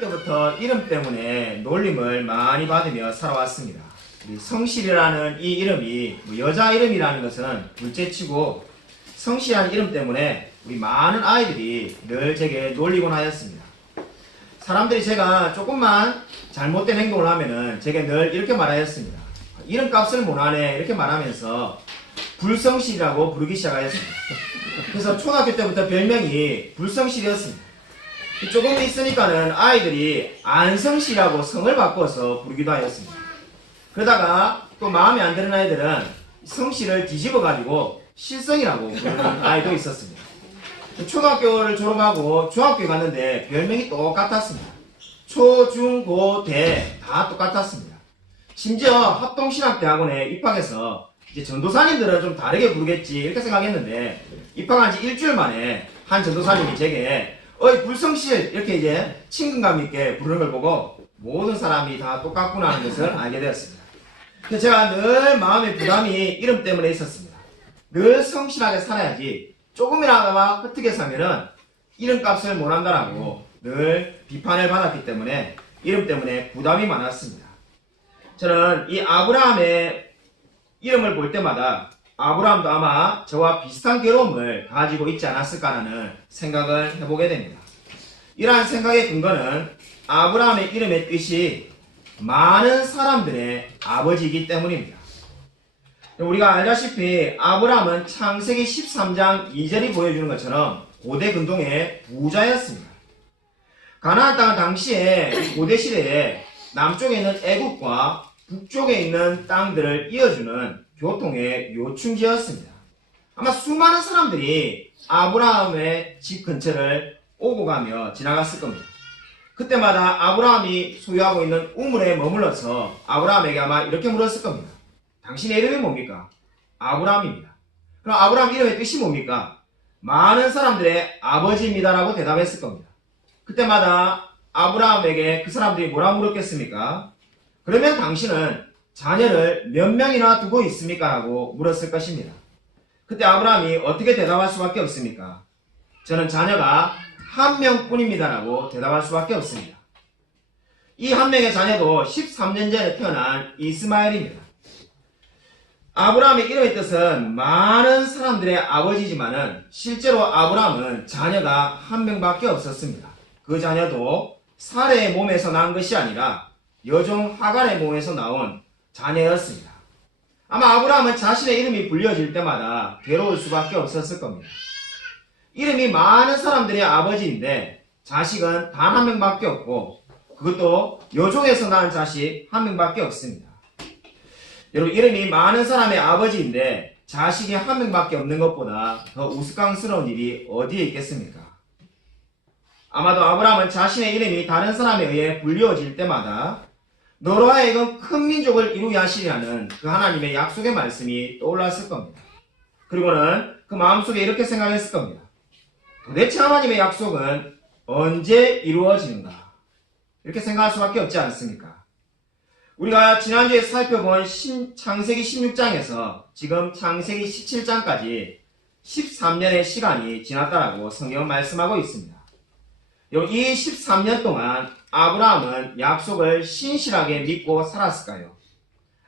때부터 이름 때문에 놀림을 많이 받으며 살아왔습니다. 성실이라는 이 이름이 여자 이름이라는 것은 둘째치고 성실한 이름 때문에 우리 많은 아이들이 늘 제게 놀리곤 하였습니다. 사람들이 제가 조금만 잘못된 행동을 하면은 제게 늘 이렇게 말하였습니다. 이름값을 못하네 이렇게 말하면서 불성실이라고 부르기 시작하였습니다. 그래서 초등학교 때부터 별명이 불성실이었습니다. 조금 있으니까는 아이들이 안성실이라고 성을 바꿔서 부르기도 하였습니다. 그러다가 또 마음에 안 드는 아이들은 성실을 뒤집어가지고 실성이라고 부르는 아이도 있었습니다. 초등학교를 졸업하고 중학교에 갔는데 별명이 똑같았습니다. 초, 중, 고, 대 다 똑같았습니다. 심지어 합동신학대학원에 입학해서 이제 전도사님들은 좀 다르게 부르겠지 이렇게 생각했는데 입학한 지 일주일 만에 한 전도사님이 제게 어이 불성실 이렇게 이제 친근감 있게 부르는 걸 보고 모든 사람이 다 똑같구나 하는 것을 알게 되었습니다. 그래서 제가 늘 마음의 부담이 이름 때문에 있었습니다. 늘 성실하게 살아야지 조금이나마 흩게 살면은 이름값을 못한다라고 늘 비판을 받았기 때문에 이름 때문에 부담이 많았습니다. 저는 이 아브라함의 이름을 볼 때마다 아브라함도 아마 저와 비슷한 괴로움을 가지고 있지 않았을까라는 생각을 해보게 됩니다. 이러한 생각의 근거는 아브라함의 이름의 뜻이 많은 사람들의 아버지이기 때문입니다. 우리가 알다시피 아브라함은 창세기 13장 2절이 보여주는 것처럼 고대 근동의 부자였습니다. 가나안 땅은 당시에 고대 시대에 남쪽에 있는 애국과 북쪽에 있는 땅들을 이어주는 교통의 요충지였습니다. 아마 수많은 사람들이 아브라함의 집 근처를 오고 가며 지나갔을 겁니다. 그때마다 아브라함이 소유하고 있는 우물에 머물러서 아브라함에게 아마 이렇게 물었을 겁니다. 당신의 이름이 뭡니까? 아브라함입니다. 그럼 아브라함 이름의 뜻이 뭡니까? 많은 사람들의 아버지입니다라고 대답했을 겁니다. 그때마다 아브라함에게 그 사람들이 뭐라 물었겠습니까? 그러면 당신은 자녀를 몇 명이나 두고 있습니까? 라고 물었을 것입니다. 그때 아브라함이 어떻게 대답할 수밖에 없습니까? 저는 자녀가 한 명뿐입니다 라고 대답할 수밖에 없습니다. 이 한 명의 자녀도 13년 전에 태어난 이스마엘입니다. 아브라함의 이름의 뜻은 많은 사람들의 아버지지만은 실제로 아브라함은 자녀가 한 명밖에 없었습니다. 그 자녀도 사레의 몸에서 난 것이 아니라 여종 하갈의 몸에서 나온 자녀였습니다. 아마 아브라함은 자신의 이름이 불려질 때마다 괴로울 수밖에 없었을 겁니다. 이름이 많은 사람들의 아버지인데 자식은 단 한 명밖에 없고 그것도 여종에서 낳은 자식 한 명밖에 없습니다. 여러분 이름이 많은 사람의 아버지인데 자식이 한 명밖에 없는 것보다 더 우스꽝스러운 일이 어디에 있겠습니까? 아마도 아브라함은 자신의 이름이 다른 사람에 의해 불리워질 때마다 너로 하여금 큰 민족을 이루게 하시리라는 그 하나님의 약속의 말씀이 떠올랐을 겁니다. 그리고는 그 마음속에 이렇게 생각했을 겁니다. 도대체 하나님의 약속은 언제 이루어지는가? 이렇게 생각할 수밖에 없지 않습니까? 우리가 지난주에 살펴본 창세기 16장에서 지금 창세기 17장까지 13년의 시간이 지났다라고 성경은 말씀하고 있습니다. 이 13년 동안 아브라함은 약속을 신실하게 믿고 살았을까요?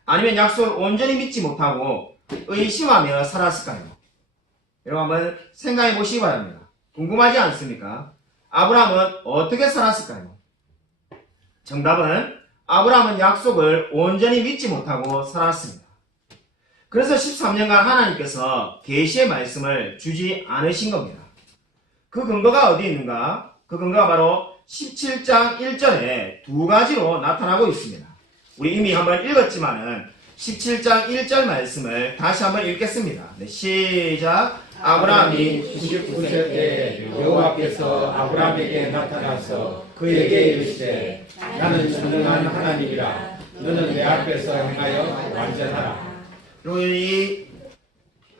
아니면 약속을 온전히 믿지 못하고 의심하며 살았을까요? 여러분 한번 생각해 보시기 바랍니다. 궁금하지 않습니까? 아브라함은 어떻게 살았을까요? 정답은 아브라함은 약속을 온전히 믿지 못하고 살았습니다. 그래서 13년간 하나님께서 계시의 말씀을 주지 않으신 겁니다. 그 근거가 어디 있는가? 그 근거가 바로 17장 1절에 두 가지로 나타나고 있습니다. 우리 이미 한번 읽었지만은 17장 1절 말씀을 다시 한번 읽겠습니다. 네, 시작. 아브라함이 99세 때 여호와께서 아브라함에게 나타나서 그에게 이르시되 나는 전능한 하나님이라 너는 내 앞에서 행하여 완전하라. 그리고 이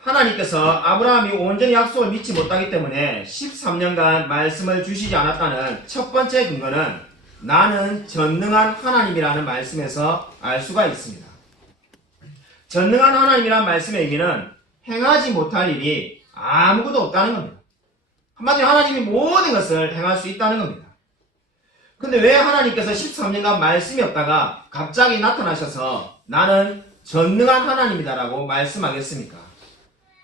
하나님께서 아브라함이 온전히 약속을 믿지 못하기 때문에 13년간 말씀을 주시지 않았다는 첫 번째 근거는 나는 전능한 하나님이라는 말씀에서 알 수가 있습니다. 전능한 하나님이라는 말씀의 의미는 행하지 못할 일이 아무것도 없다는 겁니다. 한마디로 하나님이 모든 것을 행할 수 있다는 겁니다. 근데 왜 하나님께서 13년간 말씀이 없다가 갑자기 나타나셔서 나는 전능한 하나님이다라고 말씀하겠습니까?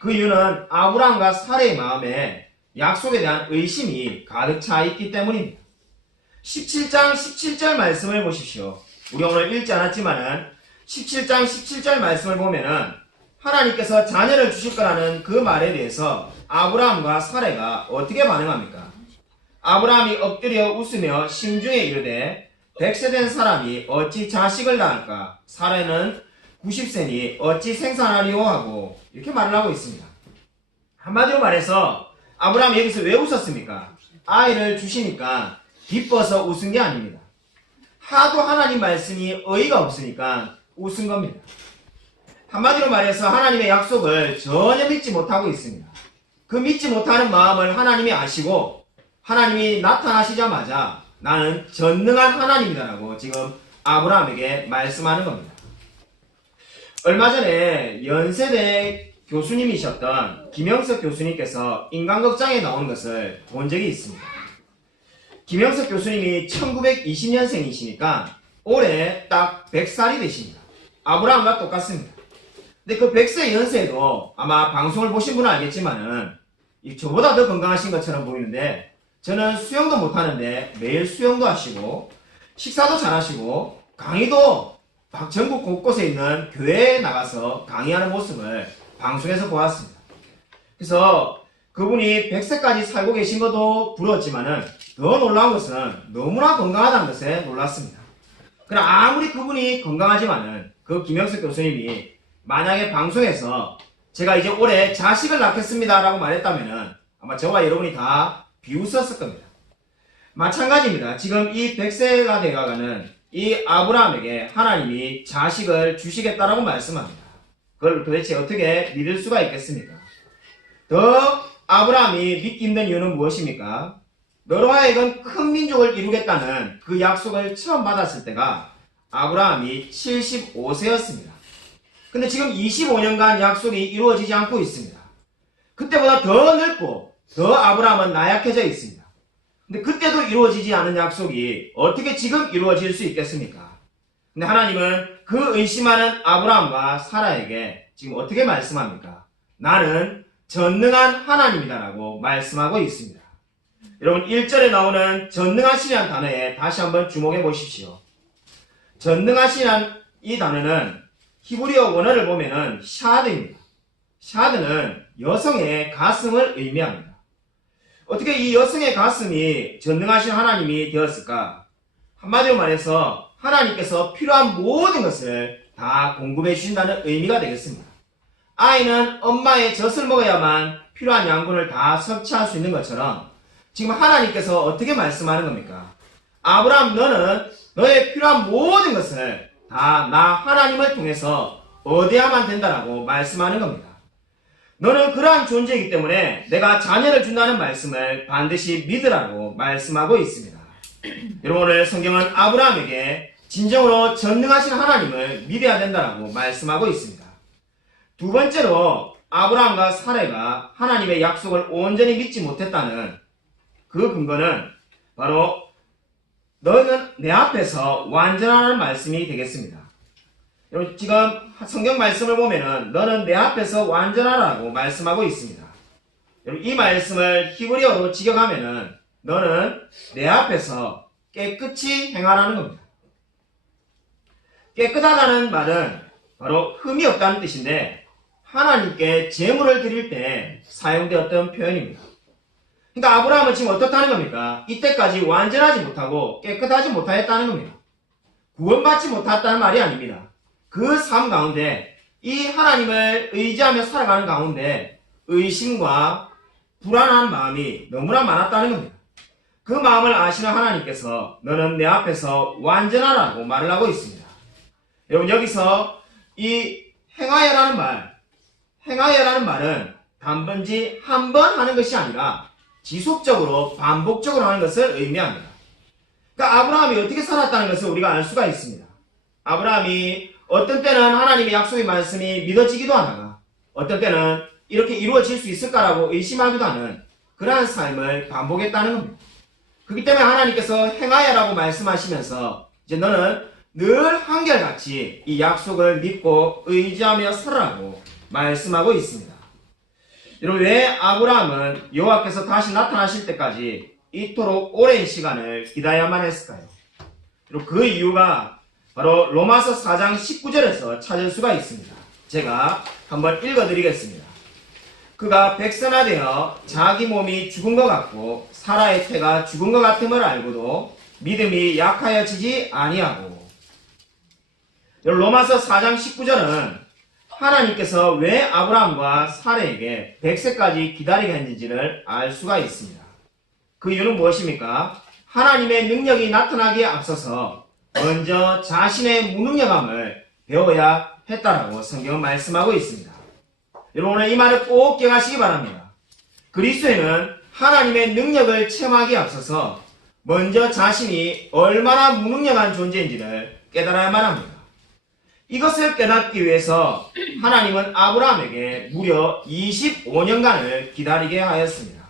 그 이유는 아브라함과 사레의 마음에 약속에 대한 의심이 가득 차 있기 때문입니다. 17장 17절 말씀을 보십시오. 우리 오늘 읽지 않았지만은 17장 17절 말씀을 보면은 하나님께서 자녀를 주실 거라는 그 말에 대해서 아브라함과 사레가 어떻게 반응합니까? 아브라함이 엎드려 웃으며 심중에 이르되 100세 된 사람이 어찌 자식을 낳을까? 사레는 90세니 어찌 생산하리오 하고 이렇게 말을 하고 있습니다. 한마디로 말해서 아브라함이 여기서 왜 웃었습니까? 아이를 주시니까 기뻐서 웃은 게 아닙니다. 하도 하나님 말씀이 어이가 없으니까 웃은 겁니다. 한마디로 말해서 하나님의 약속을 전혀 믿지 못하고 있습니다. 그 믿지 못하는 마음을 하나님이 아시고 하나님이 나타나시자마자 나는 전능한 하나님이다라고 지금 아브라함에게 말씀하는 겁니다. 얼마 전에 연세대 교수님이셨던 김영석 교수님께서 인간극장에 나온 것을 본 적이 있습니다. 김영석 교수님이 1920년생이시니까 올해 딱 100살이 되십니다. 아브라함과 똑같습니다. 근데 그 100세 연세에도 아마 방송을 보신 분은 알겠지만은 저보다 더 건강하신 것처럼 보이는데 저는 수영도 못하는데 매일 수영도 하시고 식사도 잘하시고 강의도 전국 곳곳에 있는 교회에 나가서 강의하는 모습을 방송에서 보았습니다. 그래서 그분이 100세까지 살고 계신 것도 부러웠지만은 더 놀라운 것은 너무나 건강하다는 것에 놀랐습니다. 그러나 아무리 그분이 건강하지만은 그 김영석 교수님이 만약에 방송에서 제가 이제 올해 자식을 낳겠습니다 라고 말했다면은 아마 저와 여러분이 다 비웃었을 겁니다. 마찬가지입니다. 지금 이 100세가 돼가는 이 아브라함에게 하나님이 자식을 주시겠다라고 말씀합니다. 그걸 도대체 어떻게 믿을 수가 있겠습니까? 더 아브라함이 믿기 힘든 이유는 무엇입니까? 너로 하여금 큰 민족을 이루겠다는 그 약속을 처음 받았을 때가 아브라함이 75세였습니다. 근데 지금 25년간 약속이 이루어지지 않고 있습니다. 그때보다 더 늙고 더 아브라함은 나약해져 있습니다. 근데 그때도 이루어지지 않은 약속이 어떻게 지금 이루어질 수 있겠습니까? 근데 하나님은 그 의심하는 아브라함과 사라에게 지금 어떻게 말씀합니까? 나는 전능한 하나님이다라고 말씀하고 있습니다. 여러분 1절에 나오는 전능하시라는 단어에 다시 한번 주목해 보십시오. 전능하시라는 이 단어는 히브리어 원어를 보면은 샤드입니다. 샤드는 여성의 가슴을 의미합니다. 어떻게 이 여성의 가슴이 전능하신 하나님이 되었을까? 한마디로 말해서 하나님께서 필요한 모든 것을 다 공급해 주신다는 의미가 되겠습니다. 아이는 엄마의 젖을 먹어야만 필요한 양분을 다 섭취할 수 있는 것처럼 지금 하나님께서 어떻게 말씀하는 겁니까? 아브라함 너는 너의 필요한 모든 것을 다 나 하나님을 통해서 얻어야만 된다라고 말씀하는 겁니다. 너는 그러한 존재이기 때문에 내가 자녀를 준다는 말씀을 반드시 믿으라고 말씀하고 있습니다. 여러분 오늘 성경은 아브라함에게 진정으로 전능하신 하나님을 믿어야 된다라고 말씀하고 있습니다. 두 번째로 아브라함과 사레가 하나님의 약속을 온전히 믿지 못했다는 그 근거는 바로 너는 내 앞에서 완전하라는 말씀이 되겠습니다. 여러분 지금 성경 말씀을 보면은 너는 내 앞에서 완전하라고 말씀하고 있습니다. 여러분 이 말씀을 히브리어로 직역하면은 너는 내 앞에서 깨끗이 행하라는 겁니다. 깨끗하다는 말은 바로 흠이 없다는 뜻인데 하나님께 제물을 드릴 때 사용되었던 표현입니다. 그러니까 아브라함은 지금 어떻다는 겁니까? 이때까지 완전하지 못하고 깨끗하지 못하였다는 겁니다. 구원받지 못했다는 말이 아닙니다. 그 삶 가운데 이 하나님을 의지하며 살아가는 가운데 의심과 불안한 마음이 너무나 많았다는 겁니다. 그 마음을 아시는 하나님께서 너는 내 앞에서 완전하라고 말을 하고 있습니다. 여러분 여기서 이 행하여라는 말은 단번지 한 번 하는 것이 아니라 지속적으로 반복적으로 하는 것을 의미합니다. 그러니까 아브라함이 어떻게 살았다는 것을 우리가 알 수가 있습니다. 아브라함이 어떤 때는 하나님의 약속의 말씀이 믿어지기도 하다가 어떤 때는 이렇게 이루어질 수 있을까라고 의심하기도 하는 그러한 삶을 반복했다는 겁니다. 그렇기 때문에 하나님께서 행하여라고 말씀하시면서 이제 너는 늘 한결같이 이 약속을 믿고 의지하며 살아라고 말씀하고 있습니다. 여러분, 왜 아브라함은 여호와께서 다시 나타나실 때까지 이토록 오랜 시간을 기다려야만 했을까요? 그리고 그 이유가 바로 로마서 4장 19절에서 찾을 수가 있습니다. 제가 한번 읽어드리겠습니다. 그가 백선화되어 자기 몸이 죽은 것 같고 사라의 태가 죽은 것 같음을 알고도 믿음이 약하여지지 아니하고. 로마서 4장 19절은 하나님께서 왜 아브라함과 사라에게 100세까지 기다리게 했는지를 알 수가 있습니다. 그 이유는 무엇입니까? 하나님의 능력이 나타나기에 앞서서 먼저 자신의 무능력함을 배워야 했다라고 성경은 말씀하고 있습니다. 여러분, 오늘 이 말을 꼭 기억하시기 바랍니다. 그리스도인은 하나님의 능력을 체험하기에 앞서서 먼저 자신이 얼마나 무능력한 존재인지를 깨달아야만 합니다. 이것을 깨닫기 위해서 하나님은 아브라함에게 무려 25년간을 기다리게 하였습니다.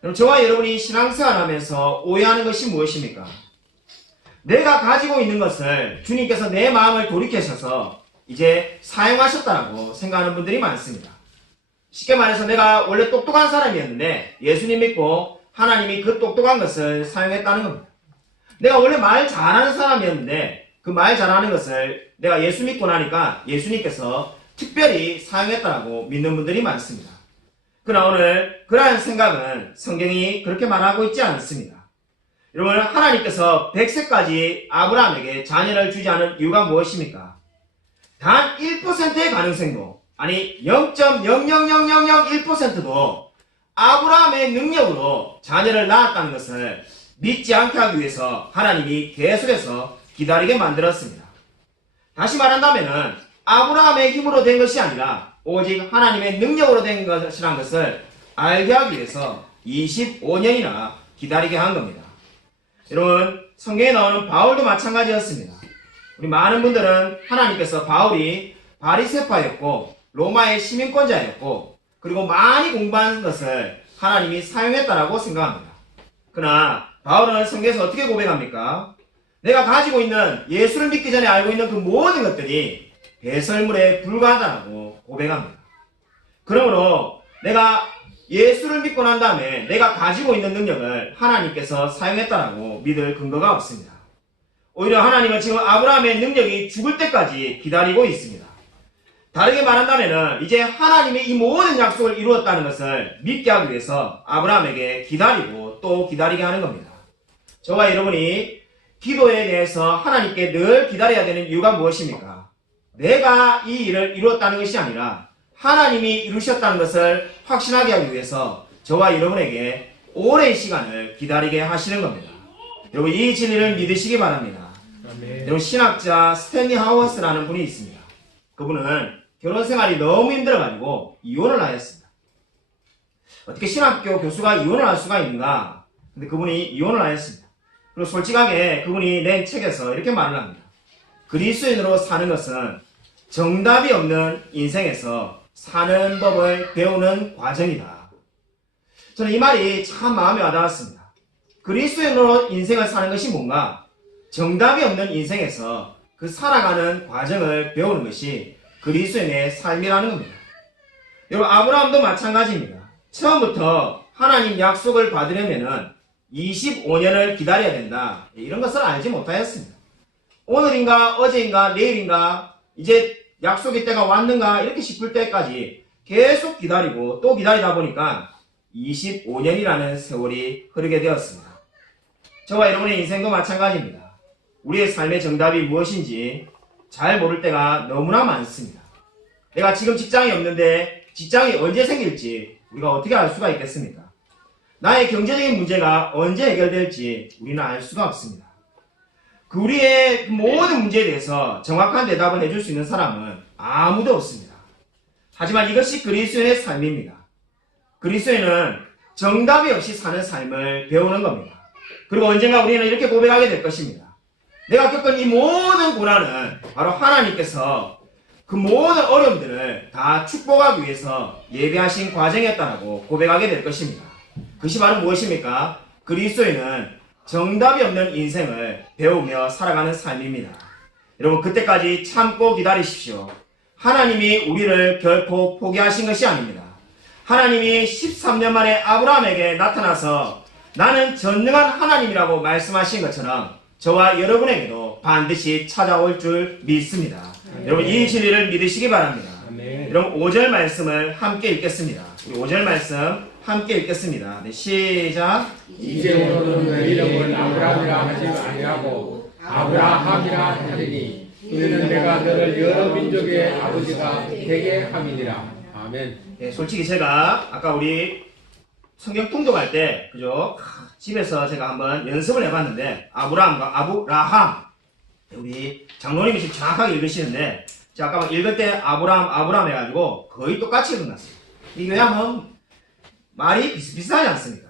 그럼 저와 여러분이 신앙생활하면서 오해하는 것이 무엇입니까? 내가 가지고 있는 것을 주님께서 내 마음을 돌이키셔서 이제 사용하셨다고 생각하는 분들이 많습니다. 쉽게 말해서 내가 원래 똑똑한 사람이었는데 예수님 믿고 하나님이 그 똑똑한 것을 사용했다는 겁니다. 내가 원래 말 잘하는 사람이었는데 그 말 잘하는 것을 내가 예수 믿고 나니까 예수님께서 특별히 사용했다고 믿는 분들이 많습니다. 그러나 오늘 그러한 생각은 성경이 그렇게 말하고 있지 않습니다. 여러분, 하나님께서 100세까지 아브라함에게 자녀를 주지 않은 이유가 무엇입니까? 단 1%의 가능성도, 아니 0.00001%도 아브라함의 능력으로 자녀를 낳았다는 것을 믿지 않게 하기 위해서 하나님이 계속해서 기다리게 만들었습니다. 다시 말한다면 아브라함의 힘으로 된 것이 아니라 오직 하나님의 능력으로 된 것이라는 것을 알게 하기 위해서 25년이나 기다리게 한 겁니다. 여러분, 성경에 나오는 바울도 마찬가지였습니다. 우리 많은 분들은 하나님께서 바울이 바리새파였고 로마의 시민권자였고 그리고 많이 공부한 것을 하나님이 사용했다라고 생각합니다. 그러나 바울은 성경에서 어떻게 고백합니까? 내가 가지고 있는 예수를 믿기 전에 알고 있는 그 모든 것들이 배설물에 불과하다고 고백합니다. 그러므로 내가 예수를 믿고 난 다음에 내가 가지고 있는 능력을 하나님께서 사용했다라고 믿을 근거가 없습니다. 오히려 하나님은 지금 아브라함의 능력이 죽을 때까지 기다리고 있습니다. 다르게 말한다면 이제 하나님이 이 모든 약속을 이루었다는 것을 믿게 하기 위해서 아브라함에게 기다리고 또 기다리게 하는 겁니다. 저와 여러분이 기도에 대해서 하나님께 늘 기다려야 되는 이유가 무엇입니까? 내가 이 일을 이루었다는 것이 아니라 하나님이 이루셨다는 것을 확신하게 하기 위해서 저와 여러분에게 오랜 시간을 기다리게 하시는 겁니다. 여러분, 이 진리를 믿으시기 바랍니다. 아멘. 여러분, 신학자 스탠리 하워스라는 분이 있습니다. 그분은 결혼 생활이 너무 힘들어가지고 이혼을 하였습니다. 어떻게 신학교 교수가 이혼을 할 수가 있는가? 근데 그분이 이혼을 하였습니다. 그리고 솔직하게 그분이 낸 책에서 이렇게 말을 합니다. 그리스도인으로 사는 것은 정답이 없는 인생에서 사는 법을 배우는 과정이다. 저는 이 말이 참 마음에 와닿았습니다. 그리스도인으로 인생을 사는 것이 뭔가? 정답이 없는 인생에서 그 살아가는 과정을 배우는 것이 그리스도인의 삶이라는 겁니다. 여러분, 아브라함도 마찬가지입니다. 처음부터 하나님 약속을 받으려면은 25년을 기다려야 된다. 이런 것을 알지 못하였습니다. 오늘인가 어제인가 내일인가 이제 약속의 때가 왔는가 이렇게 싶을 때까지 계속 기다리고 또 기다리다 보니까 25년이라는 세월이 흐르게 되었습니다. 저와 여러분의 인생도 마찬가지입니다. 우리의 삶의 정답이 무엇인지 잘 모를 때가 너무나 많습니다. 내가 지금 직장이 없는데 직장이 언제 생길지 우리가 어떻게 알 수가 있겠습니까? 나의 경제적인 문제가 언제 해결될지 우리는 알 수가 없습니다. 그 우리의 모든 문제에 대해서 정확한 대답을 해줄 수 있는 사람은 아무도 없습니다. 하지만 이것이 그리스도인의 삶입니다. 그리스도인은 정답이 없이 사는 삶을 배우는 겁니다. 그리고 언젠가 우리는 이렇게 고백하게 될 것입니다. 내가 겪은 이 모든 고난은 바로 하나님께서 그 모든 어려움들을 다 축복하기 위해서 예배하신 과정이었다고 고백하게 될 것입니다. 그것이 바로 무엇입니까? 그리스도인은 정답이 없는 인생을 배우며 살아가는 삶입니다. 여러분, 그때까지 참고 기다리십시오. 하나님이 우리를 결코 포기하신 것이 아닙니다. 하나님이 13년 만에 아브라함에게 나타나서 나는 전능한 하나님이라고 말씀하신 것처럼 저와 여러분에게도 반드시 찾아올 줄 믿습니다. 여러분, 이 진리를 믿으시기 바랍니다. 여러분, 5절 말씀을 함께 읽겠습니다. 우리 5절 말씀 함께 읽겠습니다. 네, 시작. 이제부터는 내 이름을 아브라함이라 하지 아니하고 아브라함이라 하리니 이는 내가 너를 여러 민족의 아버지가 되게 함이니라. 아멘. 네, 솔직히 제가 아까 우리 성경 통독할 때, 그죠? 집에서 제가 한번 연습을 해봤는데, 아브라함과 아브라함. 우리 장로님이 지금 정확하게 읽으시는데, 제가 아까 막 읽을 때 아브라함 해가지고 거의 똑같이 읽어놨어요. 이게 왜냐면 말이 비슷하지 않습니까?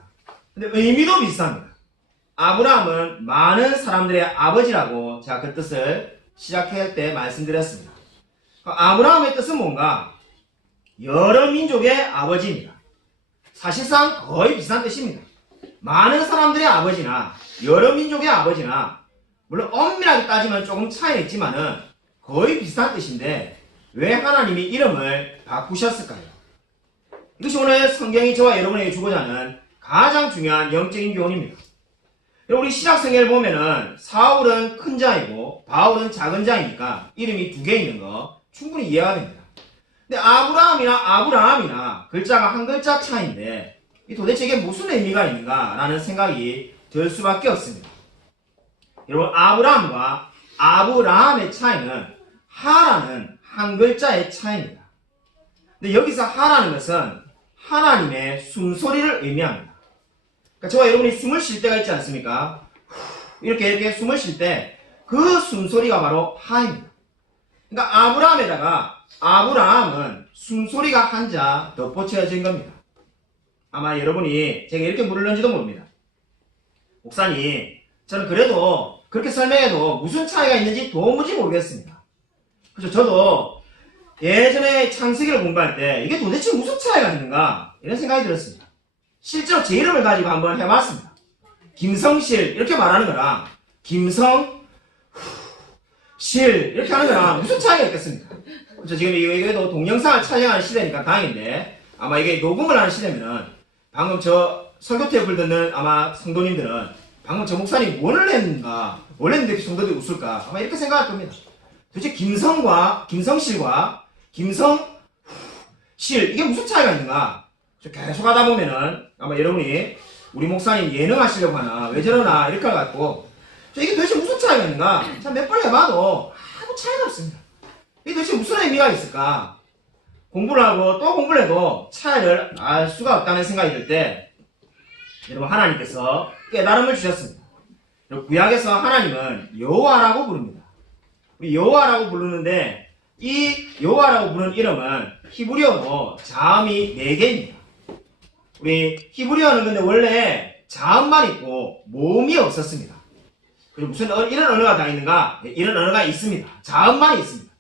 근데 의미도 비슷합니다. 아브라함은 많은 사람들의 아버지라고 제가 그 뜻을 시작할 때 말씀드렸습니다. 아브라함의 뜻은 뭔가? 여러 민족의 아버지입니다. 사실상 거의 비슷한 뜻입니다. 많은 사람들의 아버지나 여러 민족의 아버지나 물론 엄밀하게 따지면 조금 차이는 있지만은 거의 비슷한 뜻인데 왜 하나님이 이름을 바꾸셨을까요? 이것이 오늘 성경이 저와 여러분에게 주고자 하는 가장 중요한 영적인 교훈입니다. 우리 시작성경을 보면은 사울은 큰 자이고 바울은 작은 자이니까 이름이 두 개 있는 거 충분히 이해가 됩니다. 근데 아브라함이나 글자가 한 글자 차이인데 도대체 이게 무슨 의미가 있는가라는 생각이 들 수밖에 없습니다. 여러분, 아브라함과 아브라함의 차이는 하라는 한 글자의 차이입니다. 근데 여기서 하라는 것은 하나님의 숨소리를 의미합니다. 그러니까 저와 여러분이 숨을 쉴 때가 있지 않습니까? 이렇게 숨을 쉴 때 그 숨소리가 바로 하입니다. 그러니까 아브라함은 숨소리가 한자 덧붙여진 겁니다. 아마 여러분이 제가 이렇게 물을는지도 모릅니다. 목사님, 저는 그래도 그렇게 설명해도 무슨 차이가 있는지 도무지 모르겠습니다. 그래서 저도 예전에 창세기를 공부할 때 이게 도대체 무슨 차이가 있는가 이런 생각이 들었습니다. 실제로 제 이름을 가지고 한번 해봤습니다. 김성실 이렇게 말하는 거랑 김성실 이렇게 하는 거랑 무슨 차이가 있겠습니까? 그렇죠? 지금 이게도 동영상을 촬영하는 시대니까 다행인데 아마 이게 녹음을 하는 시대면은 방금 저 설교테이프를 듣는 아마 성도님들은 방금 저 목사님 뭘 했는가 원래는데 성도들이 웃을까 아마 이렇게 생각할 겁니다. 도대체 김성실과 김성실 이게 무슨 차이가 있는가 계속 하다 보면은 아마 여러분이 우리 목사님 예능하시려고 하나 왜 저러나 이렇게 해갖고 이게 도대체 무슨 차이가 있는가 몇 번 해봐도 아무 차이가 없습니다. 이게 도대체 무슨 의미가 있을까? 공부를 하고 또 공부를 해도 차이를 알 수가 없다는 생각이 들 때 여러분 하나님께서 깨달음을 주셨습니다. 구약에서 하나님은 여호와라고 부릅니다. 우리 여호와라고 부르는데 이 여호와라고 부르는 이름은 히브리어로 자음이 4개입니다. 우리 히브리어는 근데 원래 자음만 있고 모음이 없었습니다. 그리고 무슨 이런 언어가 다 있는가? 이런 언어가 있습니다. 자음만 있습니다.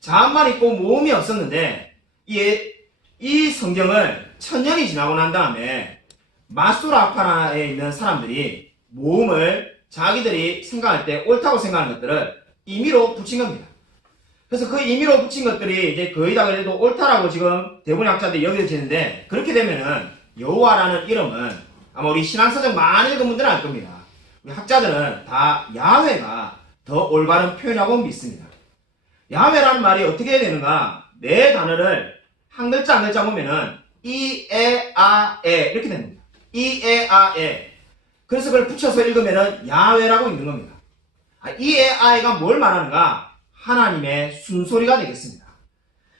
자음만 있고 모음이 없었는데 이 성경을 1000년이 지나고 난 다음에 마소라파라에 있는 사람들이 모음을 자기들이 생각할 때 옳다고 생각하는 것들을 임의로 붙인 겁니다. 그래서 그 임의로 붙인 것들이 이제 거의 다 그래도 옳다라고 지금 대부분 학자들이 여겨지는데 그렇게 되면은 여호와라는 이름은 아마 우리 신앙서적 많이 읽은 분들은 알 겁니다. 우리 학자들은 다 야훼가 더 올바른 표현이라고 믿습니다. 야훼라는 말이 어떻게 해야 되는가? 네 단어를 한 글자 한 글자 보면은 이, 에, 아, 에 이렇게 됩니다. 이, 에, 아, 에. 그래서 그걸 붙여서 읽으면은 야훼라고 읽는 겁니다. 이, 에, 아, 에가 뭘 말하는가? 하나님의 숨소리가 되겠습니다.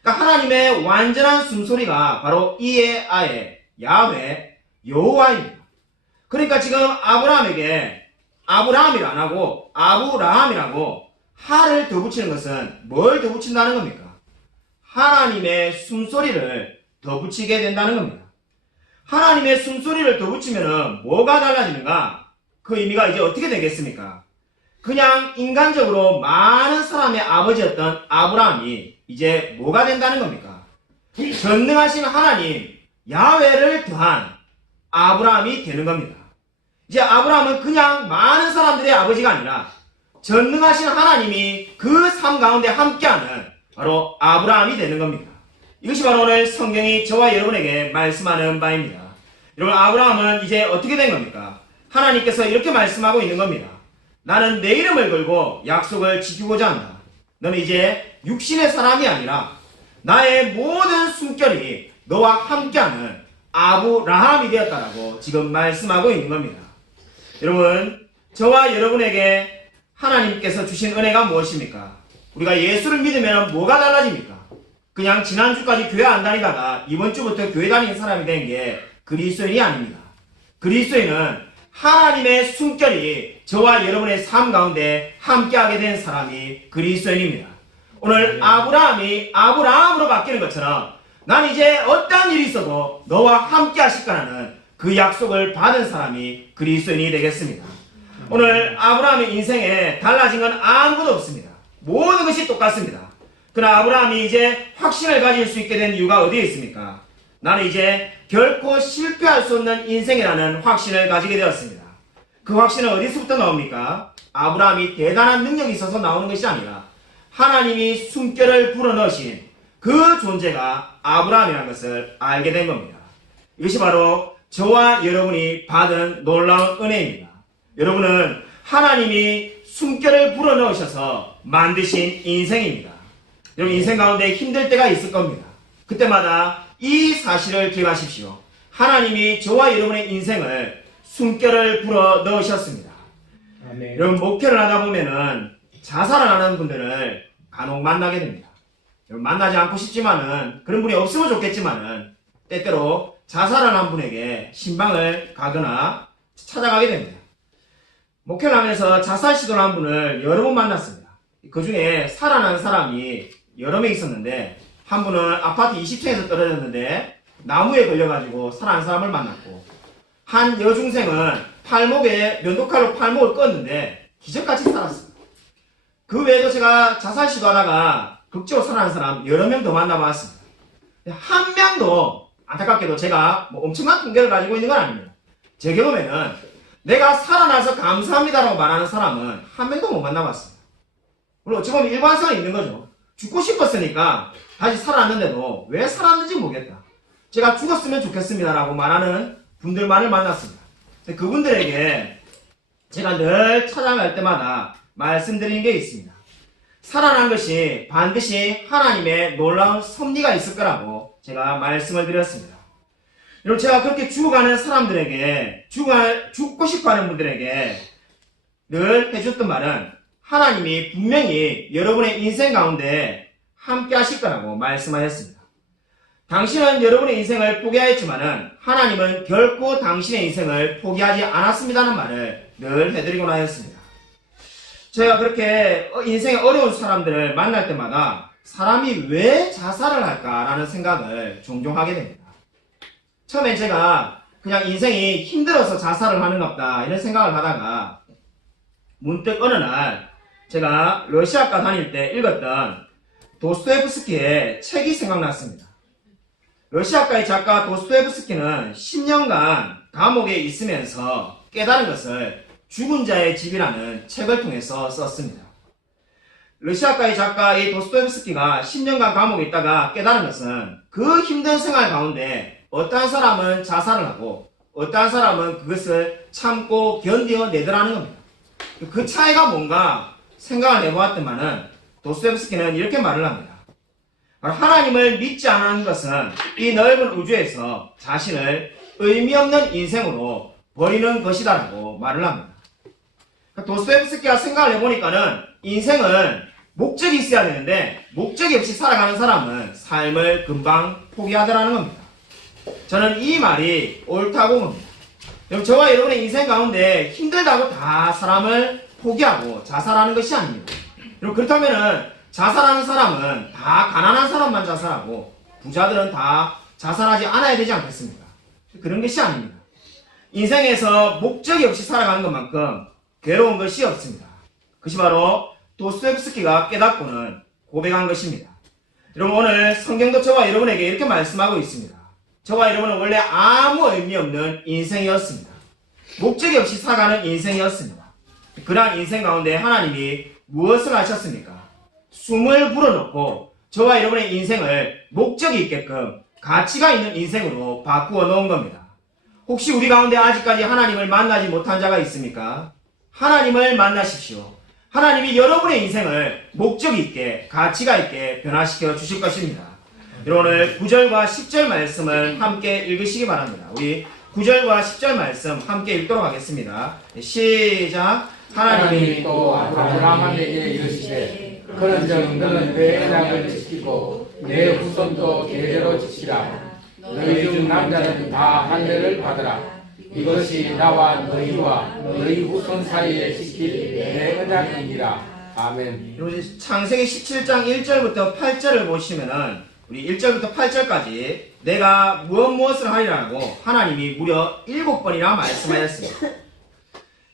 그러니까 하나님의 완전한 숨소리가 바로 이, 에, 아, 에, 야훼, 여호와입니다. 그러니까 지금 아브라함에게 아브라함이라 안 하고 아브라함이라고 하를 더 붙이는 것은 뭘 더 붙인다는 겁니까? 하나님의 숨소리를 더 붙이게 된다는 겁니다. 하나님의 숨소리를 더 붙이면은 뭐가 달라지는가? 그 의미가 이제 어떻게 되겠습니까? 그냥 인간적으로 많은 사람의 아버지였던 아브라함이 이제 뭐가 된다는 겁니까? 전능하신 하나님 야훼를 더한 아브라함이 되는 겁니다. 이제 아브라함은 그냥 많은 사람들의 아버지가 아니라 전능하신 하나님이 그 삶 가운데 함께하는 바로 아브라함이 되는 겁니다. 이것이 바로 오늘 성경이 저와 여러분에게 말씀하는 바입니다. 여러분, 아브라함은 이제 어떻게 된 겁니까? 하나님께서 이렇게 말씀하고 있는 겁니다. 나는 내 이름을 걸고 약속을 지키고자 한다. 너는 이제 육신의 사람이 아니라 나의 모든 숨결이 너와 함께하는 아브라함이 되었다라고 지금 말씀하고 있는 겁니다. 여러분, 저와 여러분에게 하나님께서 주신 은혜가 무엇입니까? 우리가 예수를 믿으면 뭐가 달라집니까? 그냥 지난주까지 교회 안 다니다가 이번 주부터 교회 다니는 사람이 된 게 그리스도인이 아닙니다. 그리스도인은 하나님의 숨결이 저와 여러분의 삶 가운데 함께하게 된 사람이 그리스도인입니다. 오늘 아브라함이 아브라함으로 바뀌는 것처럼 난 이제 어떠한 일이 있어도 너와 함께 하실 거라는 그 약속을 받은 사람이 그리스도인이 되겠습니다. 오늘 아브라함의 인생에 달라진 건 아무것도 없습니다. 모든 것이 똑같습니다. 그러나 아브라함이 이제 확신을 가질 수 있게 된 이유가 어디에 있습니까? 나는 이제 결코 실패할 수 없는 인생이라는 확신을 가지게 되었습니다. 그 확신은 어디서부터 나옵니까? 아브라함이 대단한 능력이 있어서 나오는 것이 아니라 하나님이 숨결을 불어넣으신 그 존재가 아브라함이라는 것을 알게 된 겁니다. 이것이 바로 저와 여러분이 받은 놀라운 은혜입니다. 여러분은 하나님이 숨결을 불어넣으셔서 만드신 인생입니다. 여러분, 인생 가운데 힘들 때가 있을 겁니다. 그때마다 이 사실을 기억하십시오. 하나님이 저와 여러분의 인생을 숨결을 불어넣으셨습니다. 아멘. 여러분, 목회를 하다 보면은 자살을 하는 분들을 간혹 만나게 됩니다. 여러분, 만나지 않고 싶지만은, 그런 분이 없으면 좋겠지만은 때때로 자살을 한 분에게 신방을 가거나 찾아가게 됩니다. 목회를 하면서 자살 시도를 한 분을 여러 번 만났습니다. 그 중에 살아난 사람이 여러 명 있었는데, 한 분은 아파트 20층에서 떨어졌는데 나무에 걸려가지고 살아난 사람을 만났고, 한 여중생은 팔목에 면도칼로 팔목을 껐는데 기적같이 살았습니다. 그 외에도 제가 자살 시도하다가 극적으로 살아난 사람 여러 명 더 만나봤습니다. 한 명도 안타깝게도 제가 뭐 엄청난 통계를 가지고 있는 건 아닙니다. 제 경험에는 내가 살아나서 감사합니다라고 말하는 사람은 한 명도 못 만나봤습니다. 물론 어찌 보면 일관성이 있는 거죠. 죽고 싶었으니까 다시 살아났는데도 왜 살았는지 모르겠다. 제가 죽었으면 좋겠습니다라고 말하는 분들만을 만났습니다. 그분들에게 제가 늘 찾아갈 때마다 말씀드리는 게 있습니다. 살아난 것이 반드시 하나님의 놀라운 섭리가 있을 거라고 제가 말씀을 드렸습니다. 여러분, 제가 그렇게 죽어가는 사람들에게, 죽고 싶어하는 분들에게 늘 해줬던 말은 하나님이 분명히 여러분의 인생 가운데 함께 하실 거라고 말씀하셨습니다. 당신은 여러분의 인생을 포기하였지만은 하나님은 결코 당신의 인생을 포기하지 않았습니다는 말을 늘 해드리곤 하였습니다. 제가 그렇게 인생의 어려운 사람들을 만날 때마다 사람이 왜 자살을 할까라는 생각을 종종 하게 됩니다. 처음엔 제가 그냥 인생이 힘들어서 자살을 하는갑다 이런 생각을 하다가 문득 어느 날 제가 러시아과 다닐 때 읽었던 도스토옙스키의 책이 생각났습니다. 러시아과의 작가 도스토옙스키는 10년간 감옥에 있으면서 깨달은 것을 죽은 자의 집이라는 책을 통해서 썼습니다. 러시아과의 작가 이 도스토옙스키가 10년간 감옥에 있다가 깨달은 것은 그 힘든 생활 가운데 어떠한 사람은 자살을 하고 어떠한 사람은 그것을 참고 견뎌내더라는 겁니다. 그 차이가 뭔가 생각을 해보았더만은 도스토옙스키는 이렇게 말을 합니다. 하나님을 믿지 않는 것은 이 넓은 우주에서 자신을 의미 없는 인생으로 버리는 것이다라고 말을 합니다. 도스토옙스키가 생각을 해보니까는 인생은 목적이 있어야 되는데 목적이 없이 살아가는 사람은 삶을 금방 포기하더라는 겁니다. 저는 이 말이 옳다고 봅니다. 저와 여러분의 인생 가운데 힘들다고 다 사람을 포기하고 자살하는 것이 아닙니다. 그렇다면은 자살하는 사람은 다 가난한 사람만 자살하고 부자들은 다 자살하지 않아야 되지 않겠습니까? 그런 것이 아닙니다. 인생에서 목적이 없이 살아가는 것만큼 괴로운 것이 없습니다. 그것이 바로 도스토옙스키가 깨닫고는 고백한 것입니다. 여러분, 오늘 성경도 저와 여러분에게 이렇게 말씀하고 있습니다. 저와 여러분은 원래 아무 의미 없는 인생이었습니다. 목적이 없이 살아가는 인생이었습니다. 그러한 인생 가운데 하나님이 무엇을 하셨습니까? 숨을 불어넣고 저와 여러분의 인생을 목적이 있게끔 가치가 있는 인생으로 바꾸어 놓은 겁니다. 혹시 우리 가운데 아직까지 하나님을 만나지 못한 자가 있습니까? 하나님을 만나십시오. 하나님이 여러분의 인생을 목적 있게 가치가 있게 변화시켜 주실 것입니다. 오늘 9절과 10절 말씀을 함께 읽으시기 바랍니다. 우리 9절과 10절 말씀 함께 읽도록 하겠습니다. 시작. 하나님이 또 아브라함에게 이르시되 그런즉 너는 내 언약을 지키고 내 후손도 대대로 지키라. 너희 중 남자는 다 할례를 받으라. 이것이 나와 너희와 너희 후손 사이에 지킬 내 언약이니라. 아멘. 여러분 창세기 17장 1절부터 8절을 보시면은 우리 1절부터 8절까지 내가 무엇을 하리라고 하나님이 무려 7번이나 말씀하였습니다.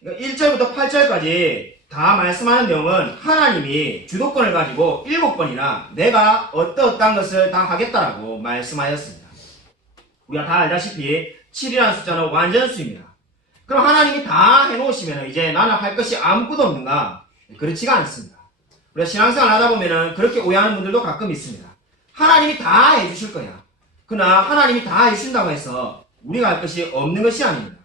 1절부터 8절까지 다 말씀하는 내용은 하나님이 주도권을 가지고 7번이나 내가 어떠한 것을 다 하겠다라고 말씀하였습니다. 우리가 다 알다시피 7이라는 숫자는 완전수입니다. 그럼 하나님이 다 해놓으시면 이제 나는 할 것이 아무것도 없는가? 그렇지가 않습니다. 우리가 신앙생활 하다 보면은 그렇게 오해하는 분들도 가끔 있습니다. 하나님이 다 해주실 거야. 그러나 하나님이 다 해주신다고 해서 우리가 할 것이 없는 것이 아닙니다.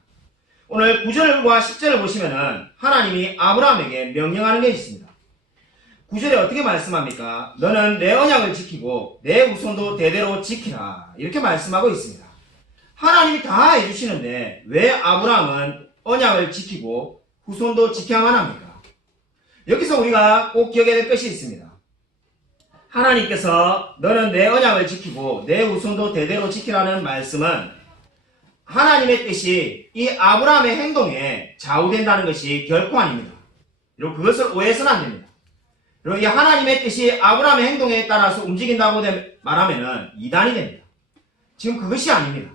오늘 9절과 10절을 보시면은 하나님이 아브라함에게 명령하는 게 있습니다. 9절에 어떻게 말씀합니까? 너는 내 언약을 지키고 내 후손도 대대로 지키라. 이렇게 말씀하고 있습니다. 하나님이 다 해주시는데 왜 아브라함은 언약을 지키고 후손도 지켜야만 합니까? 여기서 우리가 꼭 기억해야 될 것이 있습니다. 하나님께서 너는 내 언약을 지키고 내 후손도 대대로 지키라는 말씀은 하나님의 뜻이 이 아브라함의 행동에 좌우된다는 것이 결코 아닙니다. 여러분 그것을 오해해서는 안 됩니다. 여러분 이 하나님의 뜻이 아브라함의 행동에 따라서 움직인다고 말하면 이단이 됩니다. 지금 그것이 아닙니다.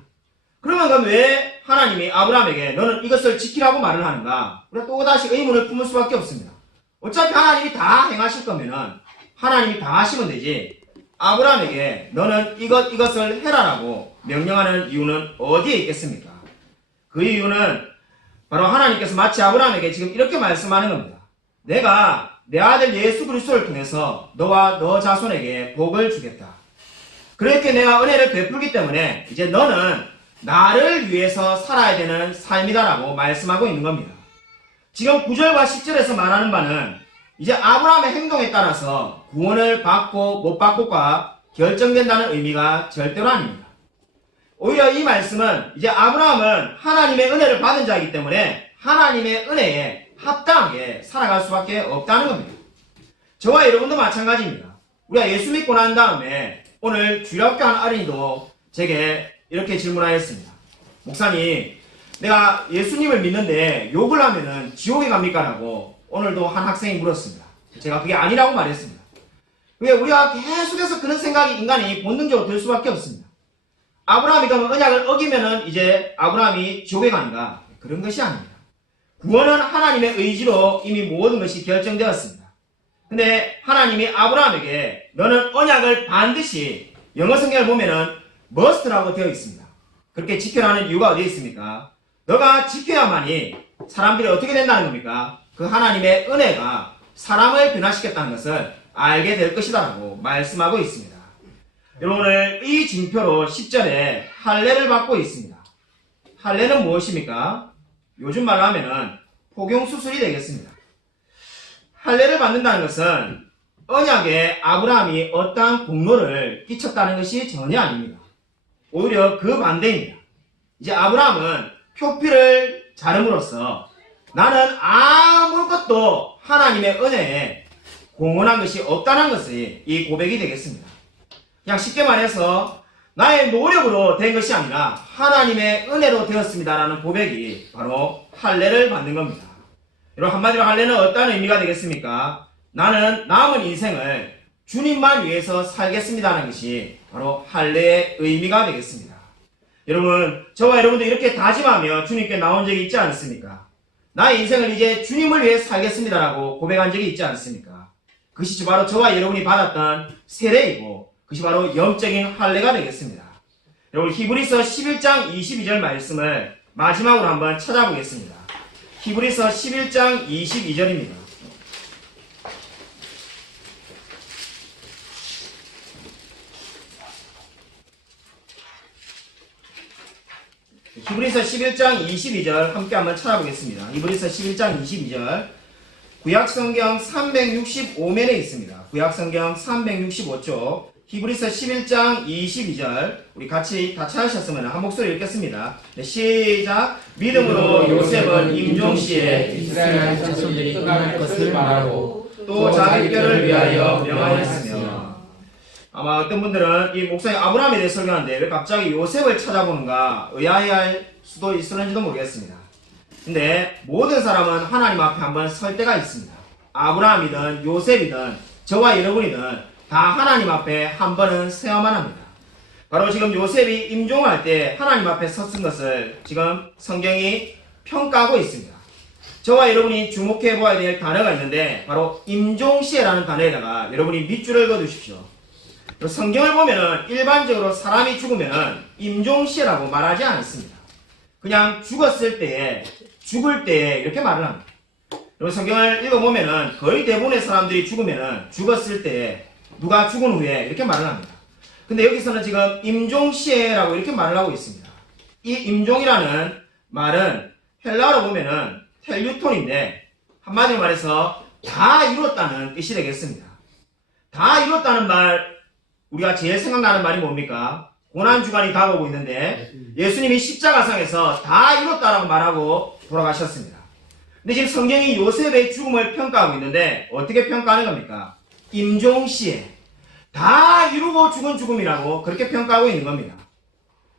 그러면 그럼 왜 하나님이 아브라함에게 너는 이것을 지키라고 말을 하는가? 우리가 또다시 의문을 품을 수밖에 없습니다. 어차피 하나님이 다 행하실 거면은 하나님이 다 하시면 되지 아브라함에게 너는 이것을 해라라고 명령하는 이유는 어디에 있겠습니까? 그 이유는 바로 하나님께서 마치 아브라함에게 지금 이렇게 말씀하는 겁니다. 내가 내 아들 예수 그리스도를 통해서 너와 너 자손에게 복을 주겠다. 그렇게 내가 은혜를 베풀기 때문에 이제 너는 나를 위해서 살아야 되는 삶이다라고 말씀하고 있는 겁니다. 지금 9절과 10절에서 말하는 바는 이제 아브라함의 행동에 따라서 구원을 받고 못 받고가 결정된다는 의미가 절대로 아닙니다. 오히려 이 말씀은 이제 아브라함은 하나님의 은혜를 받은 자이기 때문에 하나님의 은혜에 합당하게 살아갈 수밖에 없다는 겁니다. 저와 여러분도 마찬가지입니다. 우리가 예수 믿고 난 다음에 오늘 주일학교 한 어린이도 제게 이렇게 질문하였습니다. 목사님, 내가 예수님을 믿는데 욕을 하면은 지옥에 갑니까? 라고 오늘도 한 학생이 물었습니다. 제가 그게 아니라고 말했습니다. 왜 우리가 계속해서 그런 생각이 인간이 본능적으로 들 수밖에 없습니다. 아브라함이 그러면 언약을 어기면은 이제 아브라함이 지옥에 가는가? 그런 것이 아닙니다. 구원은 하나님의 의지로 이미 모든 것이 결정되었습니다. 근데 하나님이 아브라함에게 너는 언약을 반드시 영어 성경을 보면은 must라고 되어 있습니다. 그렇게 지켜라는 이유가 어디에 있습니까? 너가 지켜야만이 사람들이 어떻게 된다는 겁니까? 그 하나님의 은혜가 사람을 변화시켰다는 것을 알게 될 것이다라고 말씀하고 있습니다. 여러분 오늘 이 징표로 10절에 할례를 받고 있습니다. 할례는 무엇입니까? 요즘 말로 하면은 포경수술이 되겠습니다. 할례를 받는다는 것은 언약에 아브라함이 어떠한 공로를 끼쳤다는 것이 전혀 아닙니다. 오히려 그 반대입니다. 이제 아브라함은 표피를 자름으로써 나는 아무것도 하나님의 은혜에 공헌한 것이 없다는 것이 이 고백이 되겠습니다. 그냥 쉽게 말해서 나의 노력으로 된 것이 아니라 하나님의 은혜로 되었습니다라는 고백이 바로 할례를 받는 겁니다. 여러분 한마디로 할례는 어떤 의미가 되겠습니까? 나는 남은 인생을 주님만 위해서 살겠습니다라는 것이 바로 할례의 의미가 되겠습니다. 여러분 저와 여러분도 이렇게 다짐하며 주님께 나온 적이 있지 않습니까? 나의 인생을 이제 주님을 위해 살겠습니다라고 고백한 적이 있지 않습니까? 그것이 바로 저와 여러분이 받았던 세례이고 그것이 바로 영적인 할례가 되겠습니다. 여러분 히브리서 11장 22절 말씀을 마지막으로 한번 찾아보겠습니다. 히브리서 11장 22절입니다. 히브리서 11장 22절 함께 한번 찾아보겠습니다. 히브리서 11장 22절 구약성경 365면에 있습니다. 구약성경 365쪽 히브리서 11장 22절 우리 같이 다 찾으셨으면 한 목소리 읽겠습니다. 네, 시작. 믿음으로 요셉은 임종시에 이스라엘 자손들이 떠날 것을 말하고 또 자기 뼈를 위하여 명하였으며. 아마 어떤 분들은 이 목사님 아브라함에 대해 설교하는데 왜 갑자기 요셉을 찾아보는가 의아해할 수도 있을는지도 모르겠습니다. 근데 모든 사람은 하나님 앞에 한번 설 때가 있습니다. 아브라함이든 요셉이든 저와 여러분이든 다 하나님 앞에 한 번은 서야만 합니다. 바로 지금 요셉이 임종할 때 하나님 앞에 섰은 것을 지금 성경이 평가하고 있습니다. 저와 여러분이 주목해 보아야 될 단어가 있는데 바로 임종시에라는 단어에다가 여러분이 밑줄을 그어두십시오. 성경을 보면은 일반적으로 사람이 죽으면은 임종시에라고 말하지 않습니다. 그냥 죽었을 때에, 죽을 때에 이렇게 말을 합니다. 여러분 성경을 읽어보면은 거의 대부분의 사람들이 죽으면은 죽었을 때에, 누가 죽은 후에 이렇게 말을 합니다. 근데 여기서는 지금 임종시에라고 이렇게 말을 하고 있습니다. 이 임종이라는 말은 헬라어로 보면은 텔유톤인데 한마디로 말해서 다 이뤘다는 뜻이 되겠습니다. 다 이뤘다는 말, 우리가 제일 생각나는 말이 뭡니까? 고난주간이 다가오고 있는데 예수님이 십자가상에서 다 이뤘다라고 말하고 돌아가셨습니다. 근데 지금 성경이 요셉의 죽음을 평가하고 있는데 어떻게 평가하는 겁니까? 임종시에 다 이루고 죽은 죽음이라고 그렇게 평가하고 있는 겁니다.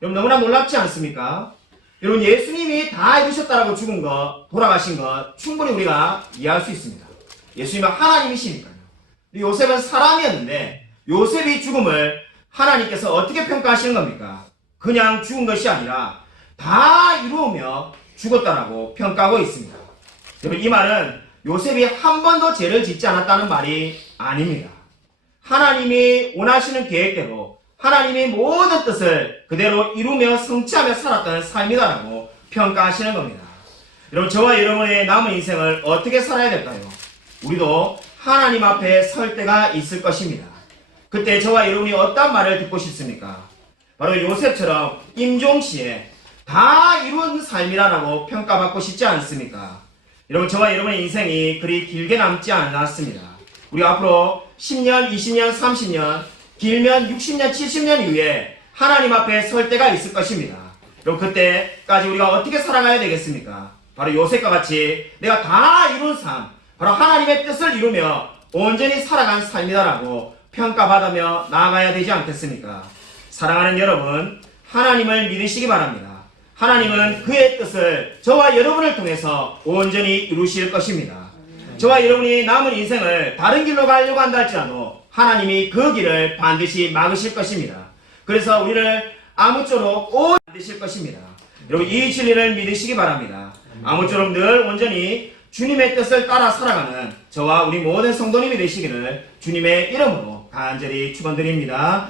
여러분 너무나 놀랍지 않습니까? 여러분 예수님이 다 이루셨다라고 죽은 것, 돌아가신 것 충분히 우리가 이해할 수 있습니다. 예수님은 하나님이시니까요. 요셉은 사람이었는데 요셉이 죽음을 하나님께서 어떻게 평가하시는 겁니까? 그냥 죽은 것이 아니라 다 이루며 죽었다라고 평가하고 있습니다. 여러분 이 말은 요셉이 한 번도 죄를 짓지 않았다는 말이 아닙니다. 하나님이 원하시는 계획대로 하나님이 모든 뜻을 그대로 이루며 성취하며 살았다는 삶이다라고 평가하시는 겁니다. 여러분 저와 여러분의 남은 인생을 어떻게 살아야 될까요? 우리도 하나님 앞에 설 때가 있을 것입니다. 그때 저와 여러분이 어떤 말을 듣고 싶습니까? 바로 요셉처럼 임종시에 다 이룬 삶이라고 평가받고 싶지 않습니까? 여러분 저와 여러분의 인생이 그리 길게 남지 않았습니다. 우리 앞으로 10년, 20년, 30년, 길면 60년, 70년 이후에 하나님 앞에 설 때가 있을 것입니다. 여러분 그때까지 우리가 어떻게 살아가야 되겠습니까? 바로 요셉과 같이 내가 다 이룬 삶, 바로 하나님의 뜻을 이루며 온전히 살아간 삶이다라고 평가받으며 나아가야 되지 않겠습니까? 사랑하는 여러분, 하나님을 믿으시기 바랍니다. 하나님은 그의 뜻을 저와 여러분을 통해서 온전히 이루실 것입니다. 저와 여러분이 남은 인생을 다른 길로 가려고 한다 할지라도 하나님이 그 길을 반드시 막으실 것입니다. 그래서 우리를 아무쪼록 만드실 것입니다. 여러분 이 진리를 믿으시기 바랍니다. 아무쪼록 늘 온전히 주님의 뜻을 따라 살아가는 저와 우리 모든 성도님이 되시기를 주님의 이름으로 간절히 축원드립니다.